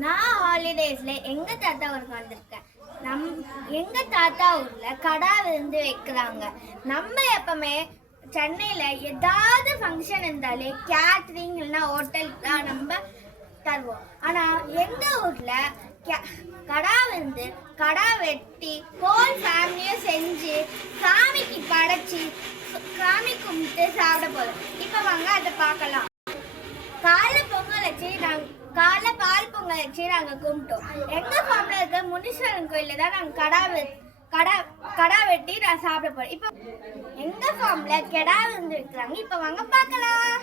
நான் ஹாலிடேஸ்ல எங்க தாத்தா ஊருக்கு வந்திருக்கேன். நம் எங்க தாத்தா ஊர்ல கடா விருந்து வைக்கிறாங்க. நம்ம எப்பவுமே சென்னையில ஏதாவது ஃபங்க்ஷன் இருந்தாலே கேட்ரிங் இல்லைன்னா ஹோட்டல் தான் நம்ம தருவோம். ஆனா எங்க ஊர்ல கடா விருந்து கடா வெட்டி ஹோல் ஃபேமிலியும் செஞ்சு சாமிக்கு படைச்சி சாமி கும்பிட்டு சாப்பிட போறோம். இப்ப வாங்க அதை பார்க்கலாம். காலை பொங்கல் வச்சு காலை பால் பொங்கல் வச்சு நாங்கள் கும்பிட்டோம். எங்க ஃபார்ம்ல இருக்க முனீஸ்வரன் கோயில தான் நாங்கள் கடா வெட்டி நான் சாப்பிட போறோம். இப்போ எங்க ஃபார்ம்ல கெடா வந்து வைக்கிறாங்க. இப்போ வாங்க பார்க்கலாம்.